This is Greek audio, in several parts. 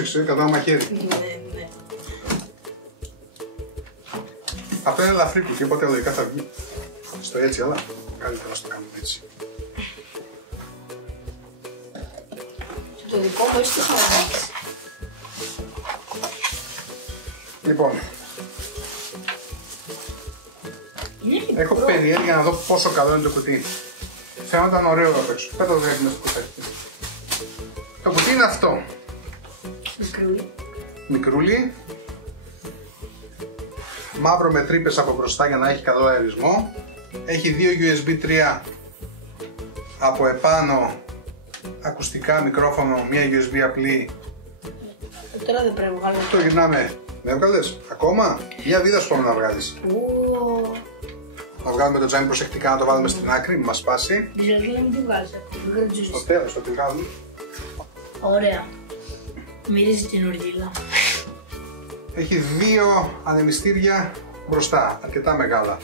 πρόσεξε, κατά μαχαίρι. Ναι. Αυτό είναι ελαφρύ κουτί, οπότε λογικά θα βγει στο έτσι, αλλά καλύτερα να το κάνουμε έτσι. Το δικό μου έτσι το έχω ανοίξει. Λοιπόν, έχω περιέργεια να δω πόσο καλό είναι το κουτί. Φαίνονταν ωραίο απ' έξω. Πέτω το διάβημα στο κουτάκι. Το κουτί είναι αυτό. Μικρούλι. Μικρούλι. Μαύρο με τρύπες από μπροστά για να έχει καλό αερισμό. Έχει δύο USB 3 από επάνω, ακουστικά, μικρόφωνο, μία USB απλή. Τώρα δεν πρέπει να βγάλω. Το γυρνάμε. Δεν έβγαλες ακόμα? Μια βίδα σου πάμε να βγάλεις. Να βγάλουμε το τζάμι προσεκτικά, να το βάλουμε στην άκρη, μην μας σπάσει. Δηλαδή να μην τη βγάλεις. Στο τέλος θα τη βγάλουμε. Ωραία. Μυρίζει την ουρδίλα. Έχει δύο ανεμιστήρια μπροστά, αρκετά μεγάλα.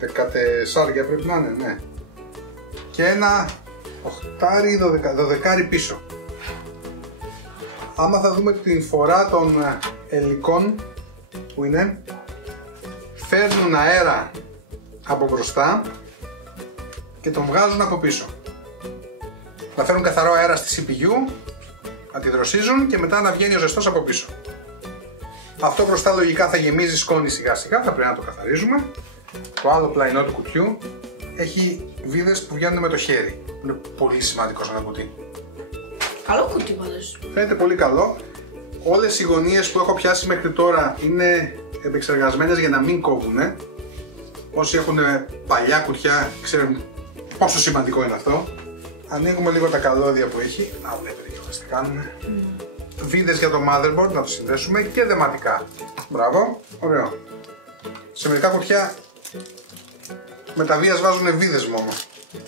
14 πρέπει να είναι, ναι. Και ένα 8-12 πίσω. Άμα θα δούμε την φορά των ελικών που είναι, φέρνουν αέρα από μπροστά και τον βγάζουν από πίσω. Να φέρουν καθαρό αέρα στη CPU, να τη δροσίζουν και μετά να βγαίνει ο ζεστός από πίσω. Αυτό μπροστά λογικά θα γεμίζει σκόνη σιγά σιγά, θα πρέπει να το καθαρίζουμε. Το άλλο πλαϊνό του κουτιού έχει βίδες που βγαίνουν με το χέρι. Είναι πολύ σημαντικό σε ένα κουτί. Καλό κουτί πάντως. Φαίνεται πολύ καλό. Όλες οι γωνίες που έχω πιάσει μέχρι τώρα είναι επεξεργασμένες για να μην κόβουνε. Όσοι έχουν παλιά κουτιά ξέρουν πόσο σημαντικό είναι αυτό. Ανοίγουμε λίγο τα καλώδια που έχει. Να βλέπετε κιόλας τι κάνουμε. Βίδες για το motherboard να το συνδέσουμε και δεματικά. Μπράβο, ωραίο. Σε μερικά κουτιά με τα βίας βάζουν βίδες μόνο.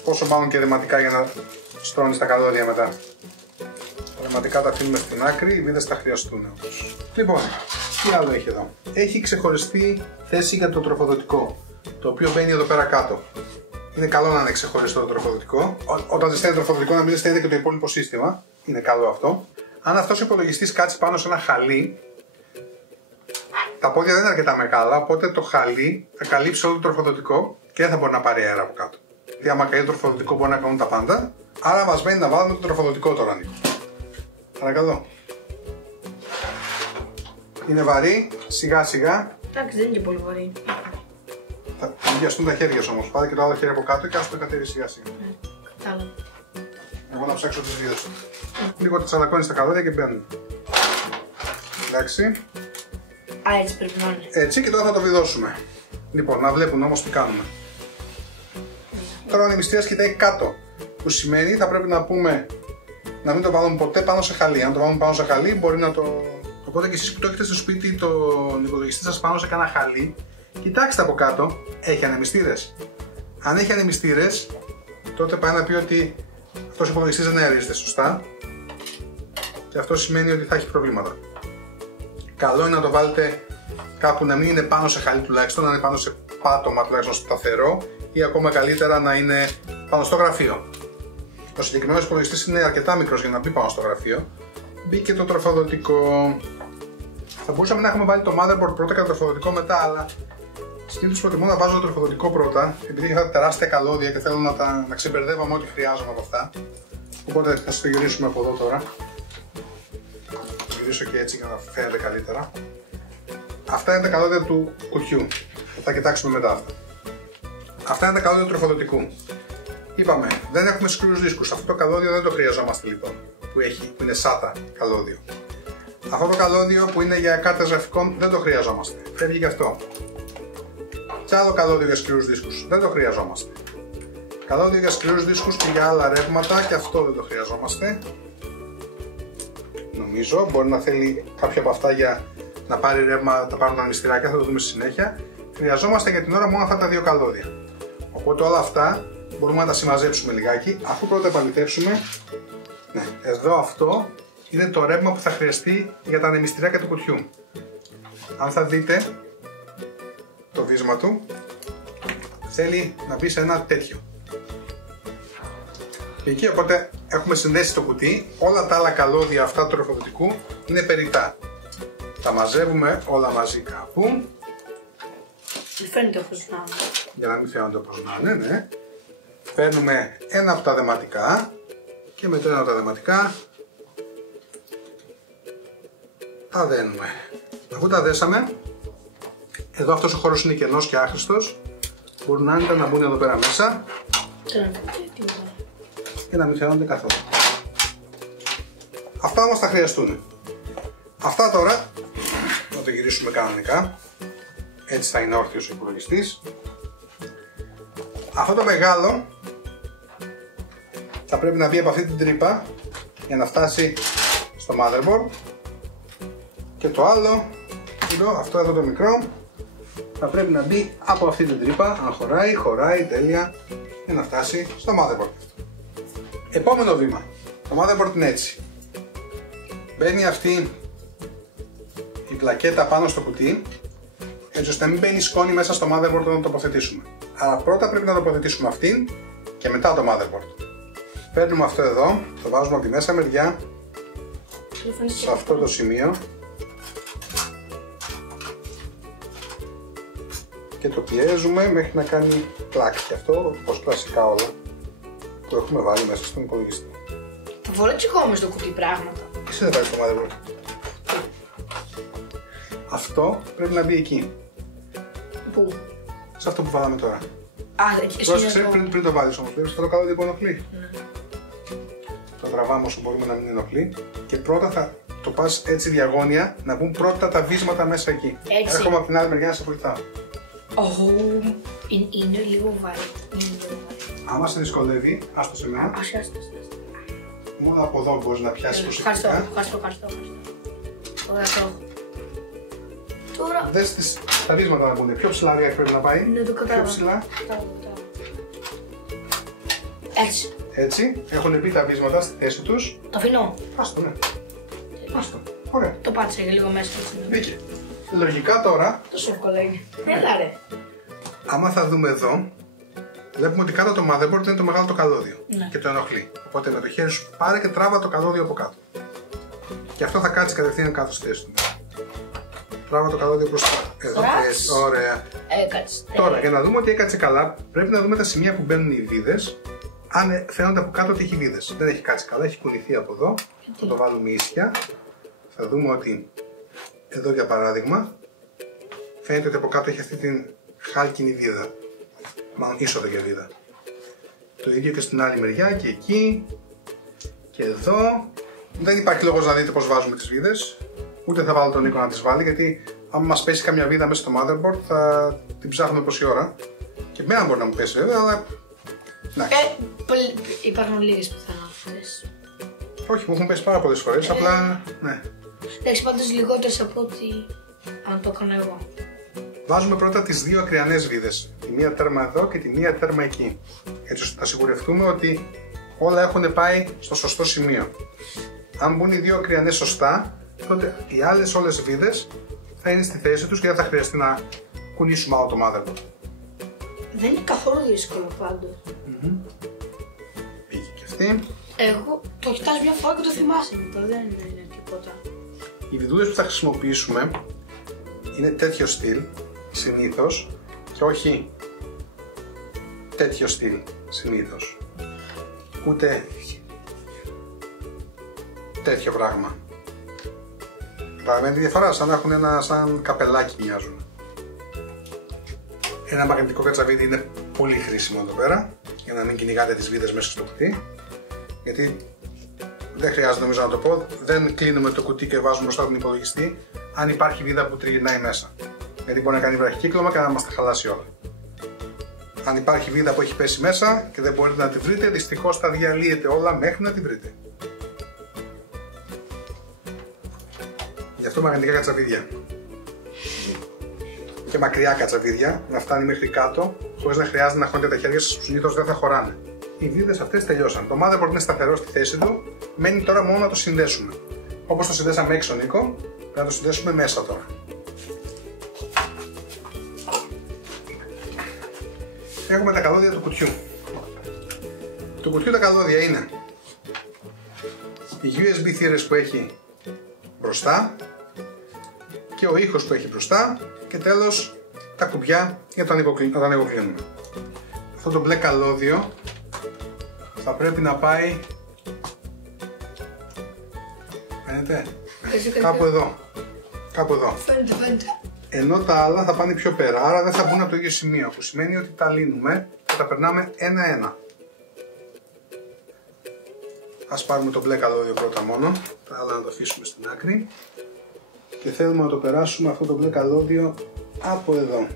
Πόσο μάλλον και δεματικά για να στρώνεις τα καλώδια μετά. Τα δεματικά τα αφήνουμε στην άκρη, οι βίδες θα χρειαστούν όμως. Λοιπόν, τι άλλο έχει εδώ? Έχει ξεχωριστή θέση για το τροφοδοτικό, το οποίο μπαίνει εδώ πέρα κάτω. Είναι καλό να είναι ξεχωριστό το τροφοδοτικό. Όταν ζεσταίνει το τροφοδοτικό να μην ζεσταίνεται και το υπόλοιπο σύστημα. Είναι καλό αυτό. Αν αυτός ο υπολογιστής κάτσει πάνω σε ένα χαλί, τα πόδια δεν είναι αρκετά μεγάλα, οπότε το χαλί θα καλύψει όλο το τροφοδοτικό και δεν θα μπορεί να πάρει αέρα από κάτω. Γιατί άμα καεί το τροφοδοτικό μπορεί να κάνουν τα πάντα. Άρα μας μένει να βάλουμε το τροφοδοτικό τώρα, Νίκο. Παρακαλώ. Είναι βαρύ, σιγά σιγά. Εντάξει, δεν είναι και πολύ βαρύ. Θα βιαστούν τα χέρια σου όμως. Πάρε και το άλλο χέρι από κάτω και άσου το κατέβει σιγά σιγά. Κατάλαβα. Εγώ να ψάξω τις βίδες σου. Λίγο τα τσαλακώνεις στα καλώδια και μπαίνουν. Εντάξει. Α, έτσι πρέπει να είναι. Έτσι και τώρα θα το βιδώσουμε. Λοιπόν, να βλέπουν όμως τι κάνουμε. Τώρα ο ανεμιστήρας κοιτάει κάτω. Που σημαίνει θα πρέπει να πούμε να μην το βάλουμε ποτέ πάνω σε χαλί. Αν το βάλουμε πάνω σε χαλί μπορεί να το. Οπότε και εσείς που το έχετε στο σπίτι τον υπολογιστή σας πάνω σε κανένα χαλί, κοιτάξτε από κάτω, έχει ανεμιστήρες. Αν έχει ανεμιστήρες, τότε πάει να πει ότι αυτός ο υπολογιστής δεν αερίζεται σωστά και αυτό σημαίνει ότι θα έχει προβλήματα. Καλό είναι να το βάλετε κάπου να μην είναι πάνω σε χαλί τουλάχιστον, να είναι πάνω σε πάτωμα τουλάχιστον σταθερό ή ακόμα καλύτερα να είναι πάνω στο γραφείο. Ο συγκεκριμένος υπολογιστής είναι αρκετά μικρός για να μπει πάνω στο γραφείο. Μπήκε το τροφοδοτικό. Θα μπορούσαμε να έχουμε βάλει το motherboard πρώτα και το τροφοδοτικό μετά, αλλά συνήθως προτιμώ να βάζω το τροφοδοτικό πρώτα, επειδή έχει αυτά τα τεράστια καλώδια και θέλω να ξεμπερδεύω με ό,τι χρειάζομαι από αυτά. Οπότε θα σας το γυρίσουμε από εδώ τώρα. Θα το γυρίσω και έτσι για να φαίνεται καλύτερα. Αυτά είναι τα καλώδια του κουτιού. Θα τα κοιτάξουμε μετά αυτά. Αυτά είναι τα καλώδια του τροφοδοτικού. Είπαμε, δεν έχουμε screws δίσκους. Αυτό το καλώδιο δεν το χρειαζόμαστε λοιπόν. Που είναι SATA καλώδιο. Αυτό το καλώδιο που είναι για κάρτες γραφικών δεν το χρειαζόμαστε. Φεύγει και αυτό. Και άλλο καλώδιο για screws δίσκους. Δεν το χρειαζόμαστε. Καλώδιο για screws δίσκους και για άλλα ρεύματα και αυτό δεν το χρειαζόμαστε. Νομίζω μπορεί να θέλει κάποιο από αυτά για να πάρει ρεύμα, τα πάρουν τα ανεμιστηράκια, θα το δούμε στη συνέχεια. Χρειαζόμαστε για την ώρα μόνο αυτά τα δύο καλώδια. Οπότε όλα αυτά μπορούμε να τα συμμαζέψουμε λιγάκι, αφού πρώτα επαληθεύσουμε. Ναι, εδώ αυτό είναι το ρεύμα που θα χρειαστεί για τα ανεμιστηράκια του κουτιού. Αν θα δείτε το βίσμα του, θέλει να μπει σε ένα τέτοιο. Και εκεί οπότε έχουμε συνδέσει το κουτί, όλα τα άλλα καλώδια αυτά του τροφοδοτικού είναι περιττά. Τα μαζεύουμε όλα μαζί κάπου. Δεν φαίνεται όπως να είναι. Για να μην φαίνονται όπως να είναι, ναι. Παίρνουμε ένα από τα δεματικά και με το ένα από τα δεματικά τα δένουμε. Αφού τα δέσαμε, εδώ αυτός ο χώρος είναι κενός και άχρηστος. Μπορούν άνετα να μπουν εδώ πέρα μέσα και να μην φαίνονται καθόλου. Αυτά όμως θα χρειαστούν. Αυτά τώρα να το γυρίσουμε κανονικά. Έτσι θα είναι όρθιος ο υπολογιστής. Αυτό το μεγάλο θα πρέπει να μπει από αυτή την τρύπα για να φτάσει στο motherboard. Και το άλλο, αυτό εδώ το μικρό, θα πρέπει να μπει από αυτή την τρύπα. Αν χωράει τέλεια για να φτάσει στο motherboard. Επόμενο βήμα. Το motherboard είναι έτσι. Μπαίνει αυτή η πλακέτα πάνω στο κουτί, έτσι ώστε να μην μπαίνει σκόνη μέσα στο motherboard όταν το τοποθετήσουμε. Αλλά πρώτα πρέπει να τοποθετήσουμε αυτήν και μετά το motherboard. Παίρνουμε αυτό εδώ, το βάζουμε από τη μέσα μεριά σε αυτό το σημείο και το πιέζουμε μέχρι να κάνει κλακ. Και αυτό όπως κλασικά όλα που έχουμε βάλει μέσα στον υπολογιστή. Θα βάλω και εγώ μες στο κουτί πράγματα. Εσύ δεν βάζεις το motherboard. Αυτό πρέπει να μπει εκεί. Πού? Σε αυτό που βάλαμε τώρα. Πρόσεξε, πριν το βάλεις όμως, βλέπεις αυτό το καλώδιο που ενοχλεί. Το τραβάμε όσο μπορούμε να μην ενοχλεί και πρώτα θα το πας έτσι διαγώνια να μπουν πρώτα τα βίσματα μέσα εκεί. Έτσι. Έρχομαι από την άλλη μεριά να σε βοηθάω. Είναι λίγο βαρύ. Άμα σε δυσκολεύει, άστο σε μένα. Μόνο από εδώ μπορείς να πιάσεις προσεκτικά. Ευχαριστώ. Ωραία, το έχω. Τώρα... Δες τα βίσματα να μπουν. Πιο ψηλά πρέπει να πάει. Ναι, το κατάλαβα. Πιο ψηλά. Έτσι. Έτσι. Έχουν μπει τα βίσματα στη θέση τους. Το αφήνω. Άστο, ναι. Άστο. Ωραία. Το πάτησα για λίγο μέσα. Μπήκε. Λογικά τώρα. Τόσο εύκολα είναι. Έλα ρε. Άμα θα δούμε εδώ, βλέπουμε ότι κάτω το motherboard είναι το μεγάλο το καλώδιο. Ναι. Και το ενοχλεί. Οπότε με το χέρι σου πάρε και τράβα το καλώδιο από κάτω. Και αυτό θα κάτσει κατευθείαν κάτω στη θέση του. Τράβα το καλώδιο προς τα εδώ. Έτσι, ωραία. Έκατσε. Τώρα, για να δούμε ότι έκατσε καλά, πρέπει να δούμε τα σημεία που μπαίνουν οι βίδες. Αν φαίνονται από κάτω ότι έχει βίδες. Δεν έχει κάτσει καλά, έχει κουνηθεί από εδώ. Θα το βάλουμε ίσια. Θα δούμε ότι εδώ για παράδειγμα φαίνεται ότι από κάτω έχει αυτή την χάλκινη βίδα. Μάλλον είσοδο για βίδα. Το ίδιο και στην άλλη μεριά και εκεί και εδώ. Δεν υπάρχει λόγος να δείτε πώς βάζουμε τις βίδες. Ούτε θα βάλω τον Νίκο να τις βάλει, γιατί άμα μας πέσει καμιά βίδα μέσα στο motherboard θα την ψάχνουμε πόση ώρα. Και μένα μπορεί να μου πέσει βέβαια, αλλά... Υπάρχουν λίγες πιθανότητες. Όχι, μου έχουν πέσει πάρα πολλές φορές, απλά... ναι. Εντάξει, πάντως λιγότερες από ό,τι αν το έκανα εγώ. Βάζουμε πρώτα τις δύο ακριανές βίδες. Τη μία τέρμα εδώ και τη μία τέρμα εκεί. Έτσι ώστε θα σιγουρευτούμε ότι όλα έχουν πάει στο σωστό σημείο. Αν μπουν οι δύο ακριανές σωστά, τότε οι άλλες όλες βίδες θα είναι στη θέση τους και δεν θα χρειαστεί να κουνήσουμε άλλο το motherboard. Δεν είναι καθόλου δύσκολο πάντως. Πήγε και αυτή. Εγώ το έχω φτάσει μια φορά και το θυμάσαι μετά, δεν είναι τίποτα. Οι βιδούλες που θα χρησιμοποιήσουμε είναι τέτοιο στυλ συνήθως και όχι τέτοιο στυλ συνήθως. Ούτε τέτοιο πράγμα. Καταλαβαίνετε τη διαφορά, σαν να έχουν ένα σαν καπελάκι μοιάζουν. Ένα μαγνητικό κατσαβίδι είναι πολύ χρήσιμο εδώ πέρα για να μην κυνηγάτε τις βίδες μέσα στο κουτί, γιατί δεν χρειάζεται νομίζω να το πω, δεν κλείνουμε το κουτί και βάζουμε μπροστά τον υπολογιστή αν υπάρχει βίδα που τριγυρνάει μέσα, γιατί μπορεί να κάνει βραχικύκλωμα και να μας τα χαλάσει όλα. Αν υπάρχει βίδα που έχει πέσει μέσα και δεν μπορείτε να τη βρείτε, δυστυχώς τα διαλύετε όλα μέχρι να τη βρείτε. Γι' αυτό μαγνητικά κατσαβίδια. Και μακριά κατσαβίδια, να φτάνει μέχρι κάτω, χωρίς να χρειάζεται να χώνετε τα χέρια σας που συνήθως δεν θα χωράνε. Οι βίδες αυτές τελειώσαν. Το motherboard είναι σταθερό στη θέση του, μένει τώρα μόνο να το συνδέσουμε. Όπως το συνδέσαμε έξω, Νίκο, πρέπει να το συνδέσουμε μέσα τώρα. Έχουμε τα καλώδια του κουτιού. Του κουτιού τα καλώδια είναι οι USB θύρες που έχει μπροστά και ο ήχος που έχει μπροστά και τέλος τα κουμπιά για να το ανοιγοκλίνουμε. Αυτό το μπλε καλώδιο θα πρέπει να πάει, φαίνεται, κάπου εδώ, κάπου εδώ. Φαίνεται. Ενώ τα άλλα θα πάνε πιο πέρα, άρα δεν θα μπουν από το ίδιο σημείο, που σημαίνει ότι τα λύνουμε και τα περνάμε ένα-ένα. Ας πάρουμε το μπλε καλώδιο πρώτα μόνο, τα άλλα να το αφήσουμε στην άκρη και θέλουμε να το περάσουμε αυτό το μπλε καλώδιο από εδώ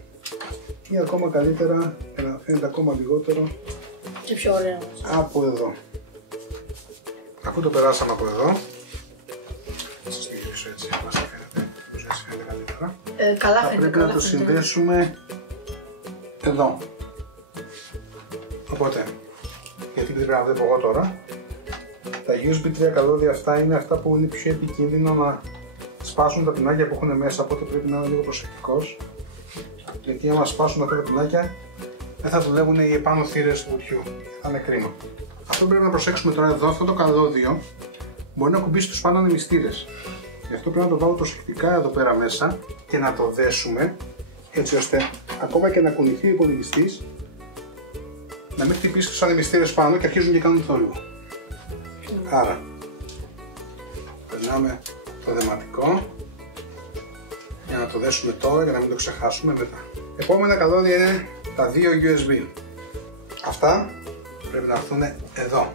ή ακόμα καλύτερα, για να φαίνεται ακόμα λιγότερο, Και πιο ωραίο. από εδώ. Αφού το περάσαμε από εδώ, θα σας το γυρίσω έτσι, μας φαίνεται, νομίζω έτσι φαίνεται καλύτερα. Καλά Θα φαίνεται. πρέπει να το συνδέσουμε εδώ. Οπότε, γιατί δεν πρέπει να βλέπω εγώ τώρα, τα USB 3 καλώδια αυτά είναι αυτά που είναι πιο επικίνδυνο να σπάσουν τα πινάκια που έχουν μέσα, οπότε πρέπει να είναι λίγο προσεκτικός. Γιατί άμα σπάσουν αυτά τα πινάκια, δεν θα δουλεύουν οι επάνω θύρες του βουτιού. Θα είναι κρίμα. Αυτό που πρέπει να προσέξουμε τώρα εδώ, αυτό το καλώδιο μπορεί να κουμπίσει τους πάνω ανεμιστήρες. Γι' αυτό πρέπει να το βάλω προσεκτικά εδώ πέρα μέσα και να το δέσουμε έτσι ώστε ακόμα και να κουνηθεί ο υπολογιστής να μην χτυπήσει τους ανεμιστήρες πάνω και αρχίζουν και κάνουν θόρυβο. Άρα, περνάμε το δεματικό για να το δέσουμε τώρα για να μην το ξεχάσουμε μετά. Επόμενα καλώδια είναι τα δύο USB. Αυτά πρέπει να έρθουν εδώ.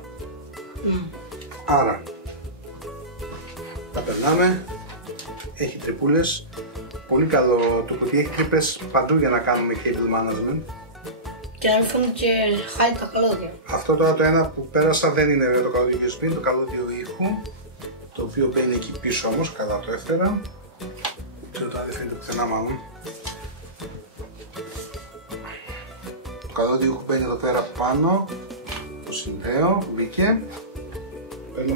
Άρα, τα περνάμε, έχει τρυπούλες, πολύ καλό το κουτί, έχει τρύπες παντού για να κάνουμε cable management. Και να μην φαίνονται και χάρη τα καλώδια. Αυτό τώρα το ένα που πέρασα δεν είναι το καλώδιο USB, είναι το καλώδιο ήχου, το οποίο μπαίνει εκεί πίσω όμως, καλά το έφερα. Ξέρω τώρα δεν φαίνεται πουθενά μάλλον. Το καλώδιο ήχου μπαίνει εδώ πέρα πάνω, το συνδέω, μπήκε.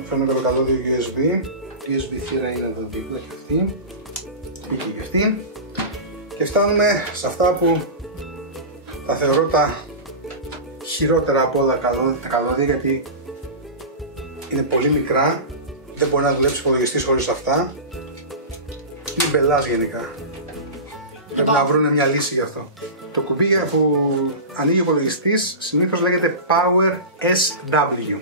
Φέρνω και το καλώδιο USB, USB θύρα είναι εδώ δίπλα και αυτή, μπήκε και αυτή. Και φτάνουμε σε αυτά που τα θεωρώ τα χειρότερα από όλα τα καλώδια, γιατί είναι πολύ μικρά, δεν μπορεί να δουλέψει υπολογιστής χωρίς αυτά. Είναι μπελάς γενικά. Πρέπει να βρουν μια λύση γι' αυτό. Το κουμπί που ανοίγει ο υπολογιστής συνήθως λέγεται Power SW.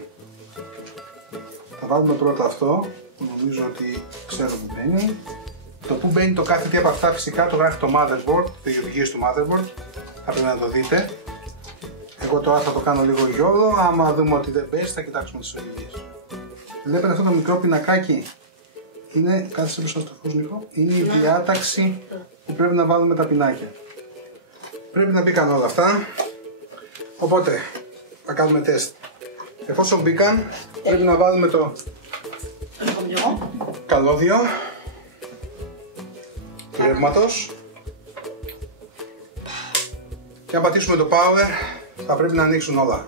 Θα βάλουμε πρώτα αυτό, που νομίζω ότι ξέρω που μπαίνει. Το που μπαίνει το κάθε τι από αυτά φυσικά το γράφει το motherboard, το οδηγίες του motherboard. Θα πρέπει να το δείτε. Εγώ τώρα θα το κάνω λίγο γιόλο, άμα δούμε ότι δεν παίζει θα κοιτάξουμε τις οδηγίες. Βλέπετε αυτό το μικρό πινακάκι, είναι, κάθεσε μπροστά στο φως Νίκο, είναι η διάταξη που πρέπει να βάλουμε τα πινάκια. Πρέπει να μπήκαν όλα αυτά, οπότε θα κάνουμε τεστ. Εφόσον μπήκαν, πρέπει να βάλουμε το καλώδιο του ρεύματος και αν πατήσουμε το power θα πρέπει να ανοίξουν όλα.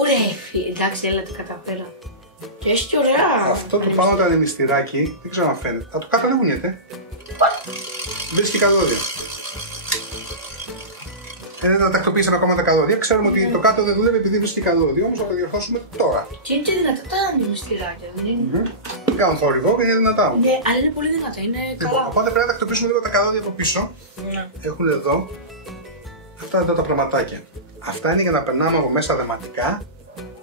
Ωραία, εντάξει, έλα το καταπέρα. Και έχει και ωραία. Αυτό το πάνω το ανεμιστηράκι, δεν ξέρω αν φαίνεται. Το κάτω δεν κουνιέται. Βρίσκει καλώδια. Δεν τα τακτοποίησαν ακόμα τα καλώδια. Ξέρουμε ότι το κάτω δεν δουλεύει επειδή βρίσκει καλώδια, όμως θα το διορθώσουμε τώρα. Και είναι και δυνατά τα ανεμιστηράκια, δεν είναι? Δεν κάνουν θόρυβο και είναι δυνατά. Ναι, αλλά είναι πολύ δυνατά, είναι Λοιπόν, καλά. οπότε πρέπει να τακτοποιήσουμε λίγο τα καλώδια από πίσω. Ναι. Έχουν εδώ αυτά εδώ τα πραγματάκια. Αυτά είναι για να περνάμε από μέσα δεματικά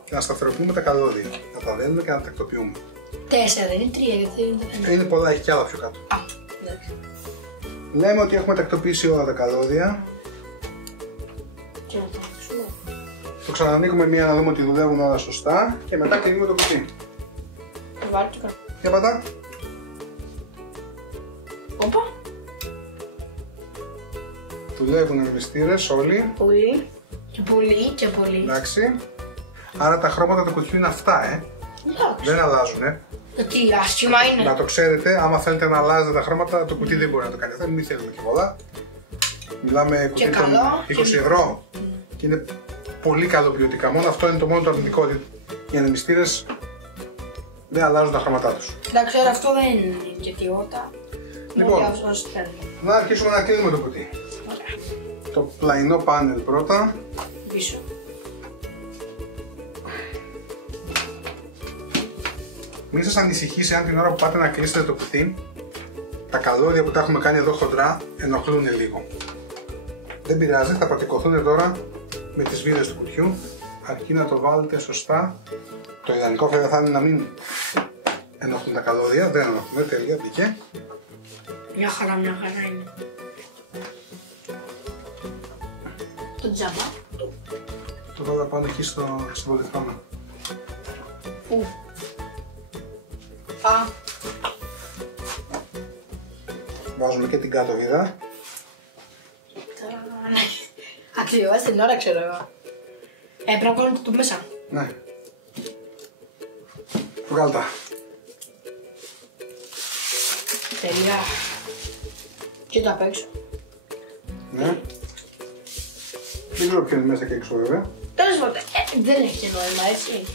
και να σταθεροποιούμε τα καλώδια. Να τα δένουμε και να τα τακτοποιούμε. 4, δεν είναι 3, γιατί δεν είναι. Είναι πολλά, έχει κι άλλα πιο κάτω. Α, εντάξει. Λέμε ότι έχουμε τακτοποιήσει όλα τα καλώδια. Και να το αφήσουμε. Το ξανανοίγουμε μία να δούμε ότι δουλεύουν όλα σωστά και μετά κλείνουμε το κουτί. Βάλει και κάτω. Για πατά. Όπα. Δουλεύουν οι ανεμιστήρες όλοι. Πολύ. Και πολύ και πολύ. Εντάξει. Άρα τα χρώματα του κουτιού είναι αυτά, Εντάξει. Δεν αλλάζουν, Γιατί άσχημα είναι. Να το ξέρετε, άμα θέλετε να αλλάζετε τα χρώματα, το κουτί δεν μπορεί να το κάνει. Δεν μην θέλουμε και πολλά. Μιλάμε κουτί των καλό 20 και ευρώ και είναι πολύ καλό ποιοτικά. Μόνο αυτό είναι το μόνο το αρνητικό, ότι οι ανεμιστήρες δεν αλλάζουν τα χρώματά τους. Εντάξει, αλλά αυτό δεν είναι και τίποτα. Λοιπόν. Να αρχίσουμε να κλείνουμε το κουτί. Το πλαϊνό πάνελ πρώτα. Πίσω. Μην σας ανησυχήσει αν την ώρα που πάτε να κλείσετε το κουτί, τα καλώδια που τα έχουμε κάνει εδώ χοντρά ενοχλούν λίγο. Δεν πειράζει, θα πατικωθούν τώρα με τις βίδες του κουτιού, αρκεί να το βάλετε σωστά. Το ιδανικό βέβαια θα είναι να μην ενοχλούν τα καλώδια, δεν ενοχλούν, τέλεια, μπήκε. Μια χαρά είναι. Το τζάμα. Το βάλα πάνω εκεί στην πολυθρόνα. Πού? Α. Βάζουμε και την κάτω βίδα. Ακριβώς την ώρα ξέρω εγώ. Πρέπει να κόλλω το μέσα. Ναι. Βγάλ' τα. Τελεία. Και το απ' έξω. Ναι. Δεν ξέρω ποιο είναι μέσα και έξω βέβαια. Τέλος πάντων, δεν έχει νόημα έτσι.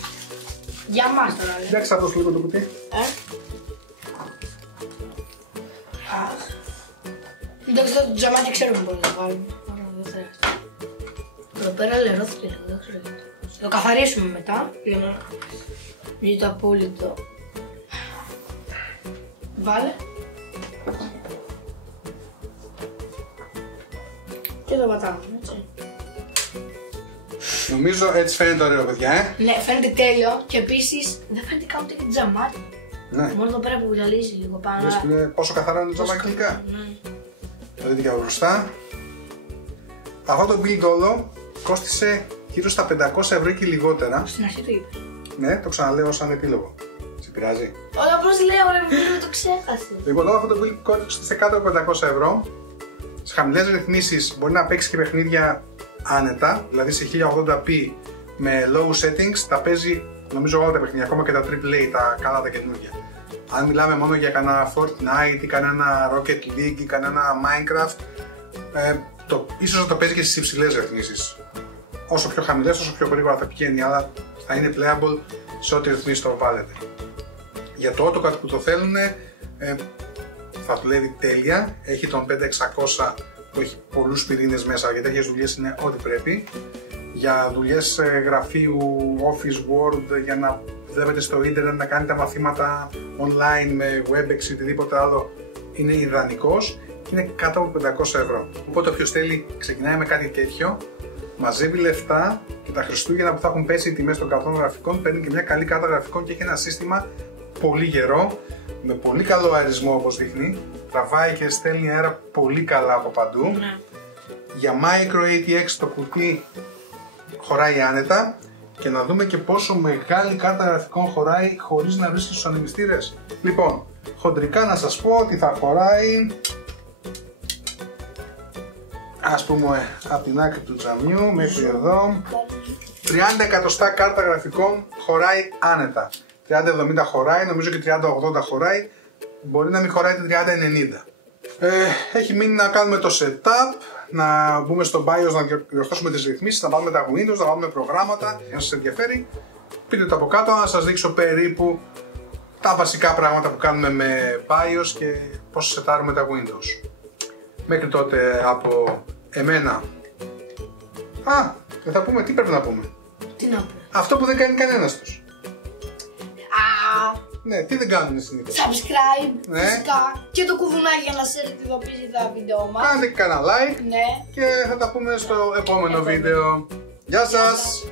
Για μας τώρα λέει. Εντάξει, θα δώσω λίγο το κουτί. Εντάξει, το τζαμάκι ξέρουμε πώς να το βάλουμε. Δεν χρειάζεται. Εδώ πέρα λερώθηκε λίγο, δεν ξέρω γιατί. Θα το καθαρίσουμε μετά για να γίνει το απόλυτο. Βάλε. Και το πατάμε, έτσι. Νομίζω έτσι φαίνεται ωραίο, παιδιά, Ναι, φαίνεται τέλειο και επίσης δεν φαίνεται καν ούτε και τζαμάκι. Ναι. Μόνο εδώ πέρα που γυαλίζει λίγο πάνω. Δες που είναι πόσο καθαρά είναι το τζαμάκι τελικά. Ναι. Το δείτε και από μπροστά. Αυτό το build όλο κόστισε γύρω στα 500 ευρώ και λιγότερα. Στην αρχή το είπες. Ναι, το ξαναλέω σαν επίλογο. Σε πειράζει? Όλα πώς λέω, ρε φίλε, το ξέχασε. Λοιπόν, αυτό το build κόστισε κάτω από 500 ευρώ. Σε χαμηλές ρυθμίσεις μπορεί να παίξει και παιχνίδια άνετα, δηλαδή σε 1080p με low settings τα παίζει νομίζω όλα τα παιχνίδια, ακόμα και τα AAA, τα καλά τα καινούργια. Αν μιλάμε μόνο για κανένα Fortnite ή κανένα Rocket League ή κανένα Minecraft, ίσως να το παίζει και στις υψηλές ρυθμίσεις. Όσο πιο χαμηλές, όσο πιο γρήγορα θα πηγαίνει, αλλά θα είναι playable σε ό,τι ρυθμίσεις το βάλετε. Για το AutoCAD που το θέλουν, θα δουλεύει τέλεια, έχει τον 5600 που έχει πολλούς πυρήνες μέσα, για τέτοιες δουλειές είναι ό,τι πρέπει. Για δουλειές γραφείου, office, word, για να δουλεύετε στο ίντερνετ, να κάνετε μαθήματα online με webex ή οτιδήποτε άλλο, είναι ιδανικός και είναι κάτω από 500 ευρώ. Οπότε όποιος θέλει ξεκινάει με κάτι τέτοιο, μαζεύει λεφτά και τα Χριστούγεννα που θα έχουν πέσει οι τιμές των καρτών γραφικών, παίρνει και μια καλή κάρτα γραφικών και έχει ένα σύστημα πολύ γερό, με πολύ καλό αερισμό όπως δείχνει, τραβάει και στέλνει αέρα πολύ καλά από παντού. Ναι. Για Micro ATX το κουτί χωράει άνετα και να δούμε και πόσο μεγάλη κάρτα γραφικών χωράει χωρίς να βρίσκει στους ανεμιστήρες. Λοιπόν, χοντρικά να σας πω ότι θα χωράει, ας πούμε, από την άκρη του τζαμιού μέχρι εδώ, 30 εκατοστά κάρτα γραφικών χωράει άνετα. 3070 χωράει, νομίζω και 3080 χωράει, μπορεί να μην χωράει την 3090. Έχει μείνει να κάνουμε το setup, να μπούμε στο BIOS, να διορθώσουμε τις ρυθμίσεις, να βάλουμε τα Windows, να βάλουμε προγράμματα. Αν σας ενδιαφέρει, πείτε το από κάτω να σας δείξω περίπου τα βασικά πράγματα που κάνουμε με BIOS και πώς σετάρουμε τα Windows. Μέχρι τότε από εμένα. Δεν θα πούμε, τι πρέπει να πούμε? Τι να πούμε? Αυτό που δεν κάνει κανένας τους. Ναι, τι δεν κάνουν συνήθως? Subscribe, Ναι. φυσικά, και το κουδουνάκι για να σας ειδοποιήσει τα βίντεο μας. Κάντε και κανένα like Ναι. και θα τα πούμε στο επόμενο βίντεο. Γεια σας!